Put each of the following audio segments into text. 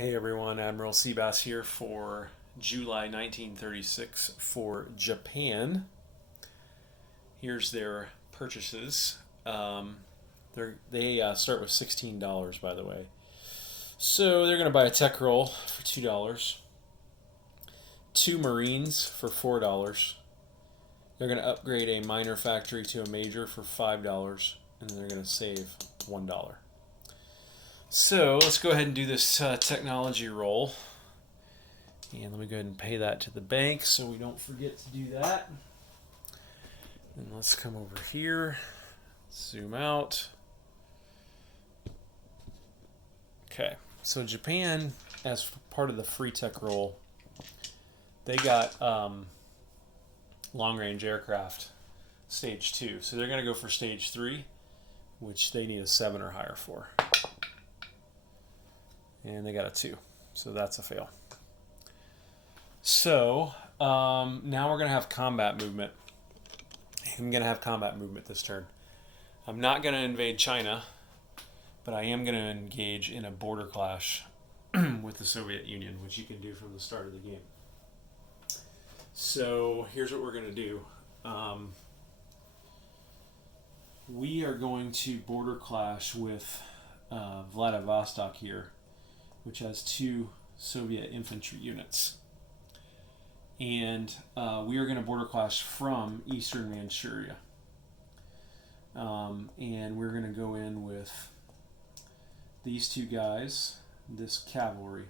Hey everyone, Admiral Seabass here for July 1936 for Japan. Here's their purchases. They start with $16, by the way. So they're going to buy a tech roll for $2, two Marines for $4. They're going to upgrade a minor factory to a major for $5, and then they're going to save $1. So let's go ahead and do this technology roll. And let me go ahead and pay that to the bank so we don't forget to do that. And let's come over here, zoom out. Okay, so Japan, as part of the free tech roll, they got long-range aircraft, stage 2. So they're going to go for stage 3, which they need a 7 or higher for. And they got a 2, so that's a fail. So now we're going to have combat movement. I'm going to have combat movement this turn. I'm not going to invade China, but I am going to engage in a border clash with the Soviet Union, which you can do from the start of the game. So here's what we're going to do. We are going to border clash with Vladivostok here, which has 2 Soviet infantry units. And we are going to border clash from eastern Manchuria. And we're going to go in with these 2 guys, this cavalry.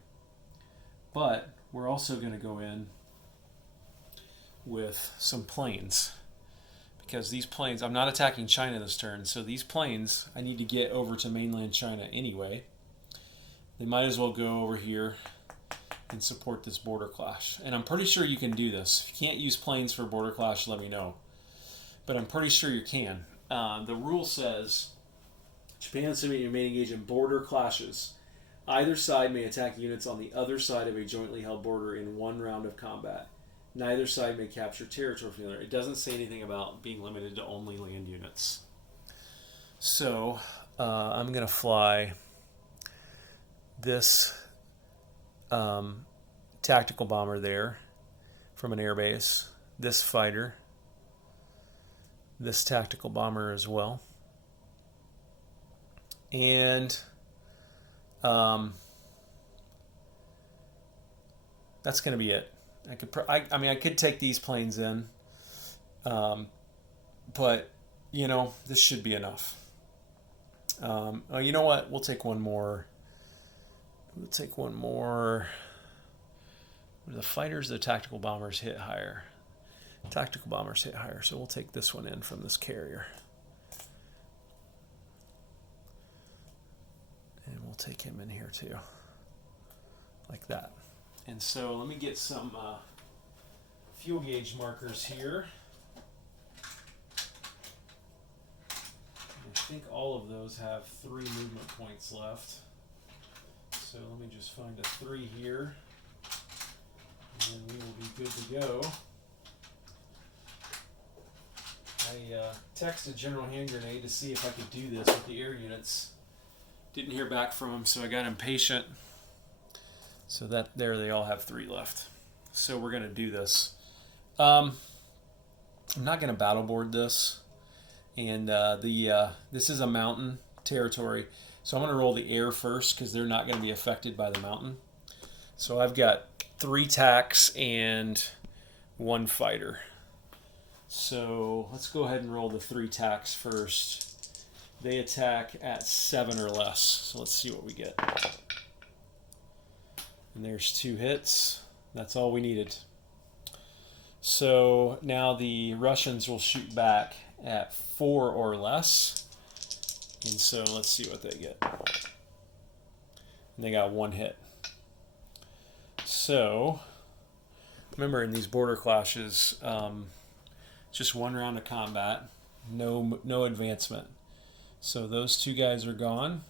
But we're also going to go in with some planes. Because these planes, I'm not attacking China this turn, so these planes I need to get over to mainland China anyway. They might as well go over here and support this border clash. And I'm pretty sure you can do this. If you can't use planes for border clash, let me know. But I'm pretty sure you can. The rule says Japan and Soviet may engage in border clashes. Either side may attack units on the other side of a jointly held border in one round of combat. Neither side may capture territory from the other. It doesn't say anything about being limited to only land units. So I'm going to fly this tactical bomber there from an airbase, this fighter, this tactical bomber as well, and that's going to be it. I could take these planes in, but this should be enough. Oh, you know what? We'll take one more. The fighters, the tactical bombers hit higher. Tactical bombers hit higher, so we'll take this one in from this carrier. And we'll take him in here too. Like that. And so let me get some fuel gauge markers here. I think all of those have 3 movement points left. So let me just find a 3 here, and then we will be good to go. I texted General Hand Grenade to see if I could do this with the air units. Didn't hear back from him, so I got impatient. So there they all have 3 left. So we're going to do this. I'm not going to battle board this, and this is a mountain territory. So I'm going to roll the air first because they're not going to be affected by the mountain. So I've got 3 tacks and 1 fighter. So let's go ahead and roll the 3 tacks first. They attack at 7 or less. So let's see what we get. And there's 2 hits. That's all we needed. So now the Russians will shoot back at 4 or less. And so let's see what they get. And they got 1 hit. So remember, in these border clashes, just 1 round of combat, no advancement. So those 2 guys are gone,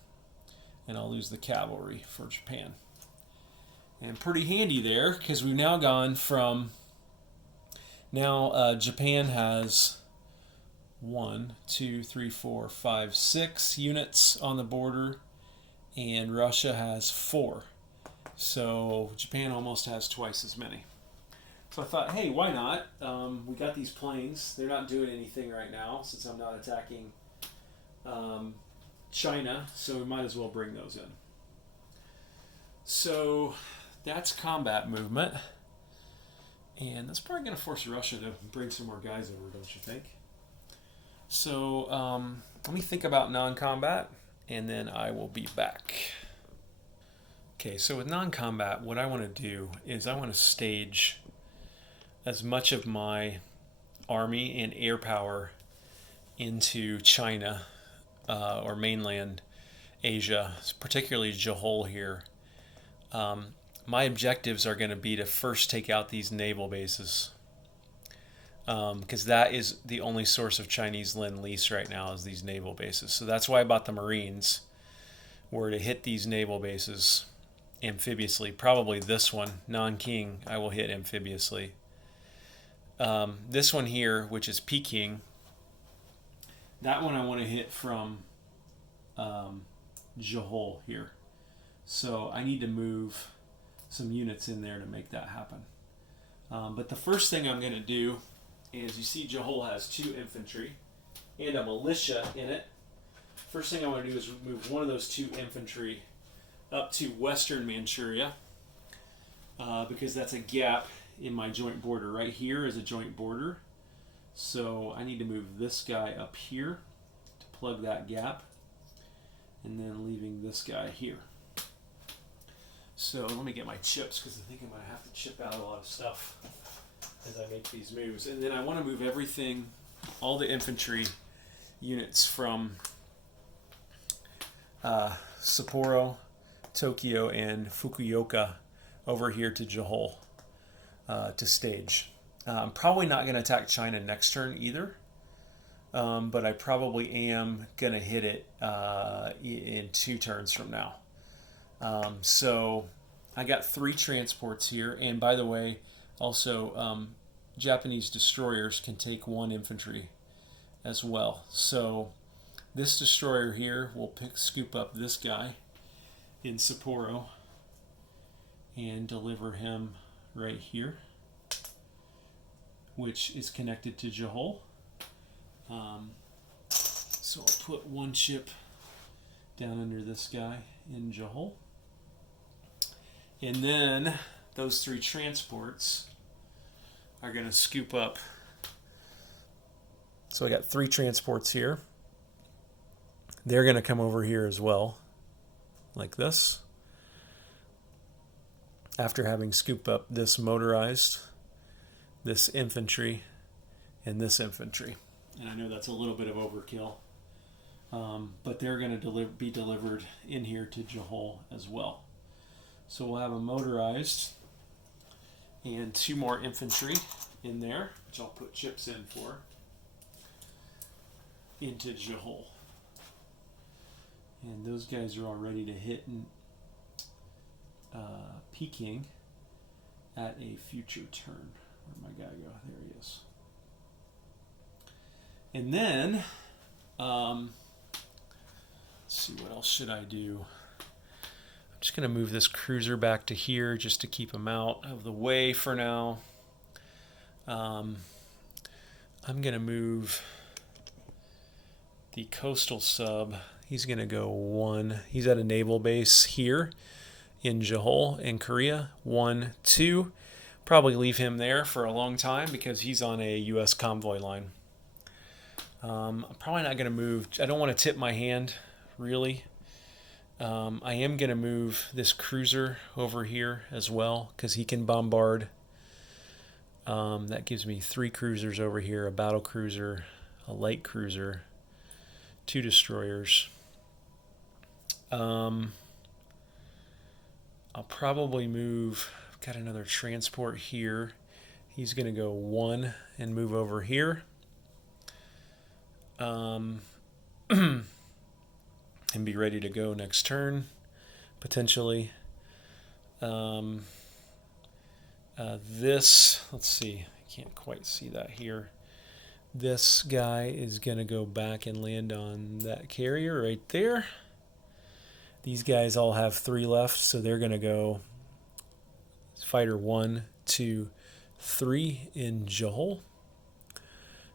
and I'll lose the cavalry for Japan. And pretty handy there, because we've now gone from, Japan has 1, 2, 3, 4, 5, 6 units on the border, and Russia has 4. So Japan almost has twice as many. So I thought, hey, why not? We got these planes. They're not doing anything right now since I'm not attacking China, so we might as well bring those in. So that's combat movement. And that's probably going to force Russia to bring some more guys over, don't you think? So let me think about non-combat, and then I will be back. Okay, so with non-combat, what I want to do is I want to stage as much of my army and air power into China or mainland Asia, particularly Johor here. My objectives are going to be to first take out these naval bases, because that is the only source of Chinese lend-lease right now is these naval bases. So that's why I bought the Marines, were to hit these naval bases amphibiously. Probably this one, Nanking, I will hit amphibiously. This one here, which is Peking, that one I want to hit from Johor here. So I need to move some units in there to make that happen. But the first thing I'm going to do is, you see Johor has 2 infantry and a militia in it. First thing I want to do is move one of those 2 infantry up to Western Manchuria, because that's a gap in my joint border. Right here is a joint border. So I need to move this guy up here to plug that gap, and then leaving this guy here. So let me get my chips, because I think I'm going to have to chip out a lot of stuff as I make these moves. And then I want to move everything, all the infantry units from Sapporo, Tokyo, and Fukuoka over here to Johor to stage. I'm probably not going to attack China next turn either, but I probably am going to hit it in 2 turns from now. So I got 3 transports here, and by the way, also Japanese destroyers can take 1 infantry as well. So this destroyer here will scoop up this guy in Sapporo and deliver him right here, which is connected to Johor. So I'll put 1 ship down under this guy in Johor. And then those 3 transports are going to scoop up. So I got 3 transports here. They're going to come over here as well, like this, after having scooped up this motorized, this infantry, and this infantry. And I know that's a little bit of overkill, but they're going to be delivered in here to Johor as well. So we'll have a motorized and 2 more infantry in there, which I'll put chips in for, into Johor. And those guys are all ready to hit Peking at a future turn. Where'd my guy go? There he is. And then, let's see, what else should I do? I'm just going to move this cruiser back to here just to keep him out of the way for now. I'm going to move the coastal sub. He's going to go 1. He's at a naval base here in Johor in Korea. 1, 2. Probably leave him there for a long time because he's on a U.S. convoy line. I'm probably not going to move. I don't want to tip my hand, really. I am going to move this cruiser over here as well because he can bombard. That gives me 3 cruisers over here, a battle cruiser, a light cruiser, 2 destroyers. I'll probably move. I've got another transport here. He's going to go 1 and move over here. And be ready to go next turn, potentially. This, let's see, I can't quite see that here. This guy is going to go back and land on that carrier right there. These guys all have 3 left, so they're going to go Fighter 1, 2, 3 in Johol.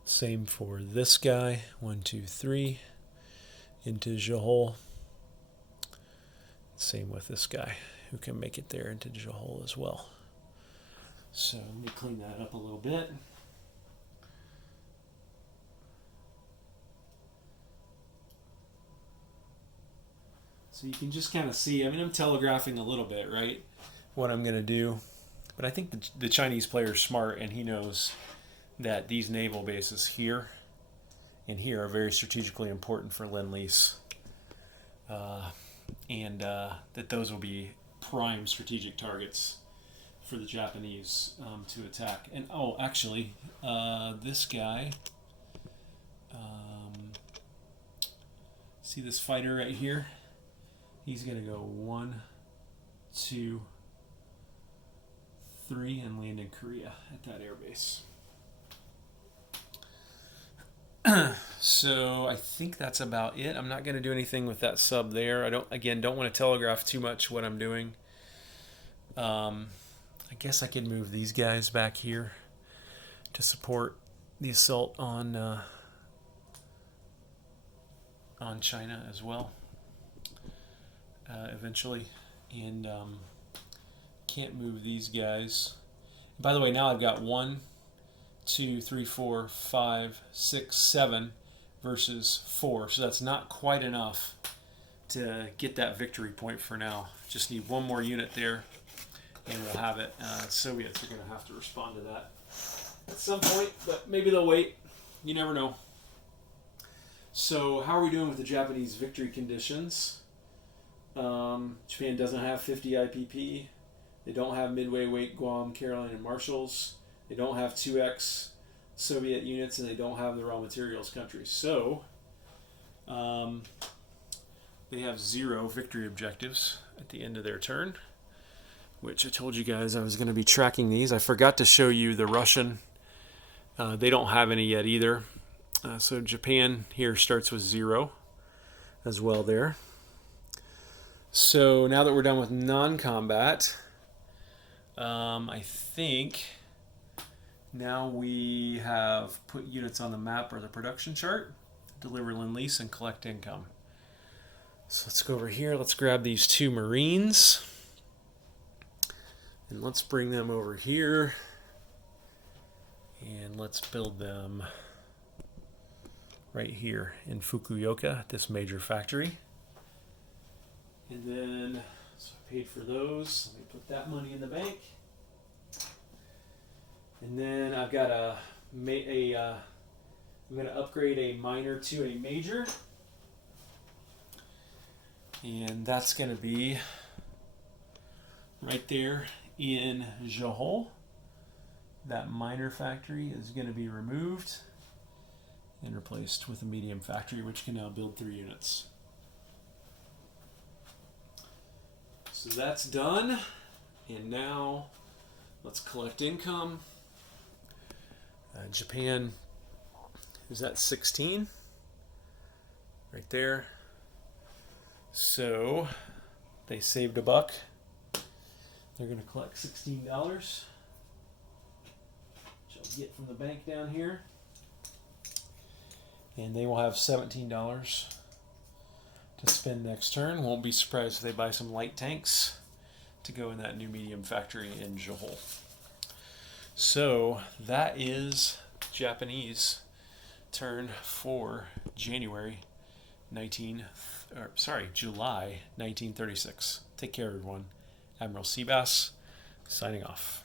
Same for this guy, 1, 2, 3 into Johol. Same with this guy, who can make it there into Johol as well. So let me clean that up a little bit. So you can just kind of see, I mean, I'm telegraphing a little bit, right, what I'm going to do. But I think the Chinese player is smart, and he knows that these naval bases here and here are very strategically important for Lend-Lease. And that those will be prime strategic targets for the Japanese to attack. And oh, actually, this guy, see this fighter right here? He's going to go 1, 2, 3 and land in Korea at that airbase. So I think that's about it. I'm not going to do anything with that sub there. I don't want to telegraph too much what I'm doing. I guess I could move these guys back here to support the assault on China as well. Eventually, and can't move these guys. By the way, now I've got 1, 2, 3, 4, 5, 6, 7 versus 4, so that's not quite enough to get that victory point for now. Just need one more unit there, and we'll have it. Soviets are going to have to respond to that at some point, but maybe they'll wait. You never know. So how are we doing with the Japanese victory conditions? Japan doesn't have 50 IPP. They don't have midway weight Guam, Carolina, and Marshalls. They don't have 2X Soviet units, and they don't have the raw materials countries. So they have 0 victory objectives at the end of their turn, which I told you guys I was going to be tracking these. I forgot to show you the Russian. They don't have any yet either. So Japan here starts with 0 as well there. So now that we're done with non-combat, I think now we have put units on the map or the production chart, deliver Lend-Lease, and collect income. So let's go over here. Let's grab these 2 Marines, and let's bring them over here, and let's build them right here in Fukuoka at this major factory. And then, so I paid for those. Let me put that money in the bank. And then I've got I'm going to upgrade a minor to a major. And that's going to be right there in Johol. That minor factory is going to be removed and replaced with a medium factory, which can now build 3 units. So that's done, and now let's collect income. Japan is at 16, right there. So they saved $1. They're going to collect $16, which I'll get from the bank down here, and they will have $17 to spend next turn. Won't be surprised if they buy some light tanks to go in that new medium factory in Johol. So that is Japanese turn for July 1936. Take care, everyone. Admiral Seabass signing off.